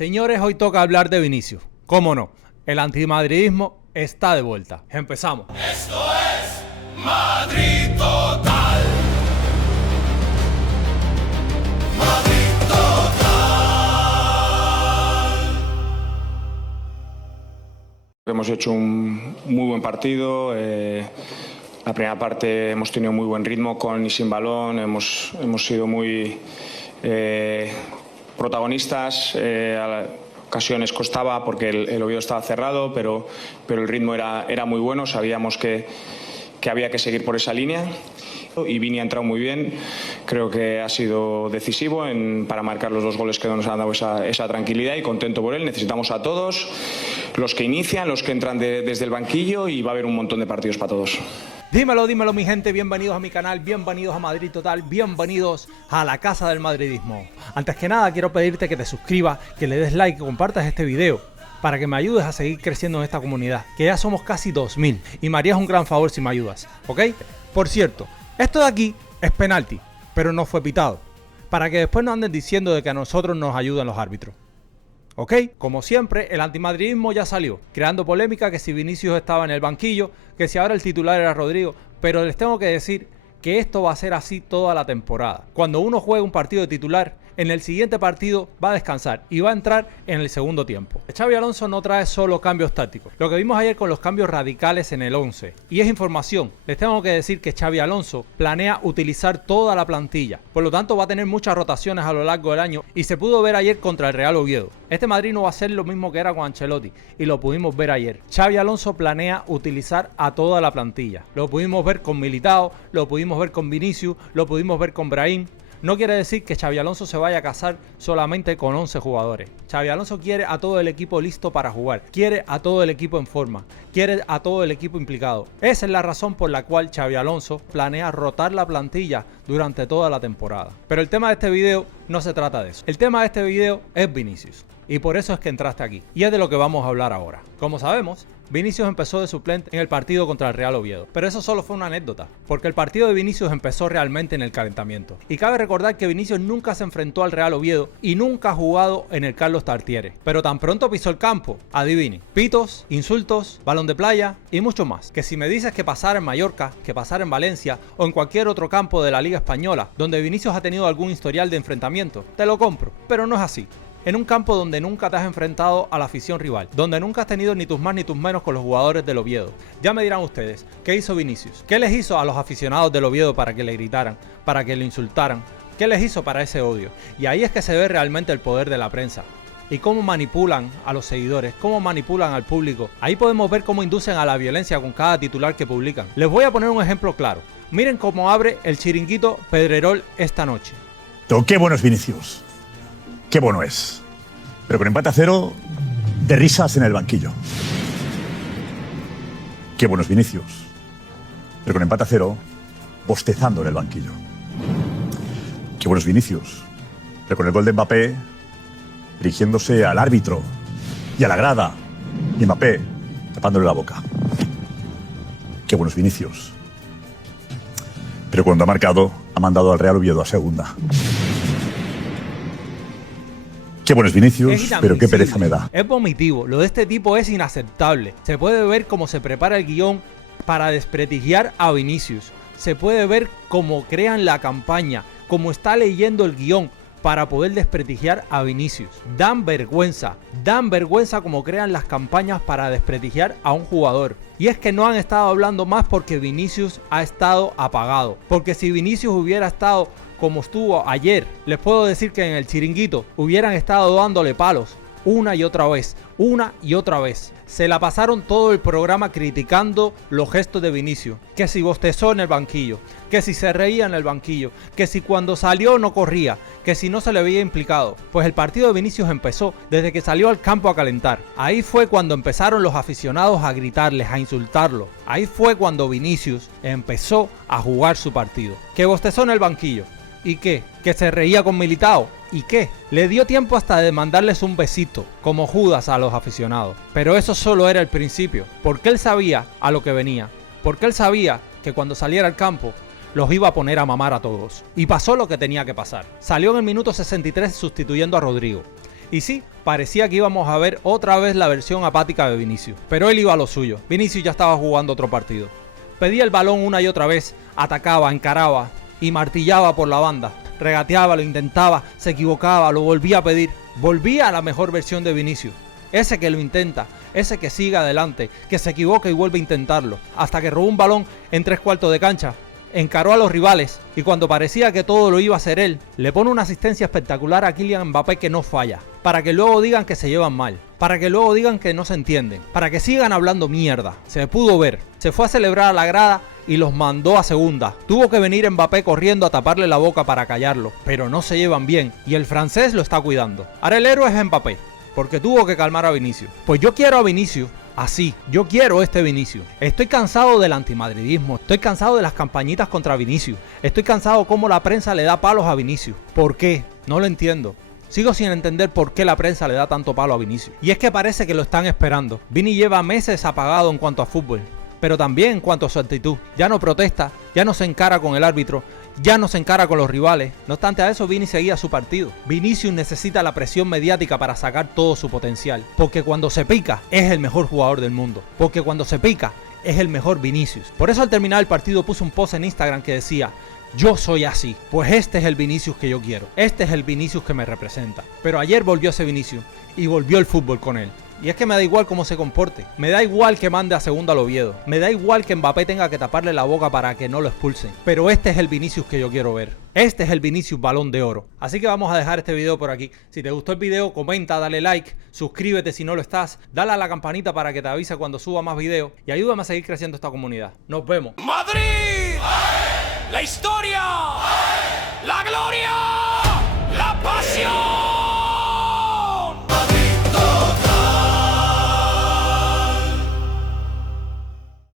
Señores, hoy toca hablar de Vinicius. ¿Cómo no? El antimadridismo está de vuelta. Empezamos. Esto es Madrid Total. Madrid Total. Hemos hecho un muy buen partido. La primera parte hemos tenido muy buen ritmo con y sin balón. Hemos sido muy protagonistas. A ocasiones costaba porque el Oviedo estaba cerrado, pero el ritmo era muy bueno. Sabíamos que había que seguir por esa línea. Y Vini ha entrado muy bien. Creo que ha sido decisivo para marcar los dos goles que nos han dado esa tranquilidad, y contento por él. Necesitamos a todos, los que inician, los que entran desde el banquillo, y va a haber un montón de partidos para todos. Dímelo, dímelo mi gente, bienvenidos a mi canal, bienvenidos a Madrid Total, bienvenidos a la casa del madridismo. Antes que nada quiero pedirte que te suscribas, que le des like, que compartas este video, para que me ayudes a seguir creciendo en esta comunidad, que ya somos casi 2000, y me harías un gran favor si me ayudas, ¿ok? Por cierto, esto de aquí es penalti, pero no fue pitado, para que después no anden diciendo de que a nosotros nos ayudan los árbitros. ¿Ok? Como siempre, el antimadridismo ya salió, creando polémica que si Vinicius estaba en el banquillo, que si ahora el titular era Rodrigo, pero les tengo que decir que esto va a ser así toda la temporada. Cuando uno juega un partido de titular, en el siguiente partido va a descansar y va a entrar en el segundo tiempo. Xabi Alonso no trae solo cambios tácticos. Lo que vimos ayer con los cambios radicales en el 11, y es información, les tengo que decir que Xabi Alonso planea utilizar toda la plantilla. Por lo tanto va a tener muchas rotaciones a lo largo del año, y se pudo ver ayer contra el Real Oviedo. Este Madrid no va a ser lo mismo que era con Ancelotti, y lo pudimos ver ayer. Xabi Alonso planea utilizar a toda la plantilla. Lo pudimos ver con Militao, lo pudimos ver con Vinicius, lo pudimos ver con Brahim. No quiere decir que Xabi Alonso se vaya a casar solamente con 11 jugadores. Xabi Alonso quiere a todo el equipo listo para jugar, quiere a todo el equipo en forma, quiere a todo el equipo implicado. Esa es la razón por la cual Xabi Alonso planea rotar la plantilla durante toda la temporada. Pero el tema de este video no se trata de eso. El tema de este video es Vinicius, y por eso es que entraste aquí, y es de lo que vamos a hablar ahora. Como sabemos, Vinicius empezó de suplente en el partido contra el Real Oviedo, pero eso solo fue una anécdota, porque el partido de Vinicius empezó realmente en el calentamiento. Y cabe recordar que Vinicius nunca se enfrentó al Real Oviedo y nunca ha jugado en el Carlos Tartiere, pero tan pronto pisó el campo, adivine, pitos, insultos, balón de playa y mucho más. Que si me dices que pasara en Mallorca, que pasara en Valencia o en cualquier otro campo de la Liga Española donde Vinicius ha tenido algún historial de enfrentamiento, te lo compro, pero no es así. En un campo donde nunca te has enfrentado a la afición rival, donde nunca has tenido ni tus más ni tus menos con los jugadores del Oviedo. Ya me dirán ustedes, ¿qué hizo Vinicius? ¿Qué les hizo a los aficionados del Oviedo para que le gritaran, para que le insultaran? ¿Qué les hizo para ese odio? Y ahí es que se ve realmente el poder de la prensa. Y cómo manipulan a los seguidores, cómo manipulan al público. Ahí podemos ver cómo inducen a la violencia con cada titular que publican. Les voy a poner un ejemplo claro. Miren cómo abre el chiringuito Pedrerol esta noche. ¡Qué bueno es Vinicius! ¡Qué bueno es! Pero con empate a 0, de risas en el banquillo. ¡Qué bueno es Vinicius! Pero con empate a 0, bostezando en el banquillo. ¡Qué bueno es Vinicius! Pero con el gol de Mbappé, dirigiéndose al árbitro y a la grada, y Mbappé tapándole la boca. ¡Qué bueno es Vinicius! Pero cuando ha marcado, ha mandado al Real Oviedo a segunda. Qué bueno es Vinicius, pero qué pereza me da. Es vomitivo, lo de este tipo es inaceptable. Se puede ver cómo se prepara el guión para desprestigiar a Vinicius. Se puede ver cómo crean la campaña, cómo está leyendo el guión para poder desprestigiar a Vinicius. Dan vergüenza como crean las campañas para desprestigiar a un jugador. Y es que no han estado hablando más porque Vinicius ha estado apagado. Porque si Vinicius hubiera estado como estuvo ayer, les puedo decir que en el chiringuito hubieran estado dándole palos una y otra vez. Se la pasaron todo el programa criticando los gestos de Vinicius. Que si bostezó en el banquillo, que si se reía en el banquillo, que si cuando salió no corría, que si no se le veía implicado. Pues el partido de Vinicius empezó desde que salió al campo a calentar. Ahí fue cuando empezaron los aficionados a gritarles, a insultarlo. Ahí fue cuando Vinicius empezó a jugar su partido. Que bostezó en el banquillo. ¿Y qué? ¿Que se reía con Militao? ¿Y qué? Le dio tiempo hasta de mandarles un besito, como Judas a los aficionados. Pero eso solo era el principio, porque él sabía a lo que venía. Porque él sabía que cuando saliera al campo, los iba a poner a mamar a todos. Y pasó lo que tenía que pasar. Salió en el minuto 63 sustituyendo a Rodrigo. Y sí, parecía que íbamos a ver otra vez la versión apática de Vinicius. Pero él iba a lo suyo. Vinicius ya estaba jugando otro partido. Pedía el balón una y otra vez, atacaba, encaraba y martillaba por la banda. Regateaba, lo intentaba, se equivocaba, lo volvía a pedir. Volvía a la mejor versión de Vinicius. Ese que lo intenta, ese que sigue adelante, que se equivoca y vuelve a intentarlo. Hasta que robó un balón en 3/4 de cancha. Encaró a los rivales y cuando parecía que todo lo iba a hacer él, le pone una asistencia espectacular a Kylian Mbappé que no falla, para que luego digan que se llevan mal, para que luego digan que no se entienden, para que sigan hablando mierda. Se pudo ver, se fue a celebrar a la grada y los mandó a segunda. Tuvo que venir Mbappé corriendo a taparle la boca para callarlo, pero no se llevan bien y el francés lo está cuidando. Ahora el héroe es Mbappé, porque tuvo que calmar a Vinicius. Pues yo quiero a Vinicius así, yo quiero este Vinicius. Estoy cansado del antimadridismo, estoy cansado de las campañitas contra Vinicius, estoy cansado cómo la prensa le da palos a Vinicius. ¿Por qué? No lo entiendo. Sigo sin entender por qué la prensa le da tanto palo a Vinicius. Y es que parece que lo están esperando. Vini lleva meses apagado en cuanto a fútbol, pero también en cuanto a su actitud. Ya no protesta, ya no se encara con el árbitro, ya no se encara con los rivales. No obstante a eso, Vini seguía su partido. Vinicius necesita la presión mediática para sacar todo su potencial. Porque cuando se pica, es el mejor jugador del mundo. Porque cuando se pica, es el mejor Vinicius. Por eso al terminar el partido puso un post en Instagram que decía: yo soy así. Pues este es el Vinicius que yo quiero. Este es el Vinicius que me representa. Pero ayer volvió ese Vinicius y volvió el fútbol con él. Y es que me da igual cómo se comporte. Me da igual que mande a segunda al Oviedo. Me da igual que Mbappé tenga que taparle la boca para que no lo expulsen. Pero este es el Vinicius que yo quiero ver. Este es el Vinicius Balón de Oro. Así que vamos a dejar este video por aquí. Si te gustó el video, comenta, dale like, suscríbete si no lo estás, dale a la campanita para que te avise cuando suba más videos y ayúdame a seguir creciendo esta comunidad. Nos vemos. Madrid, la historia, la gloria, la pasión.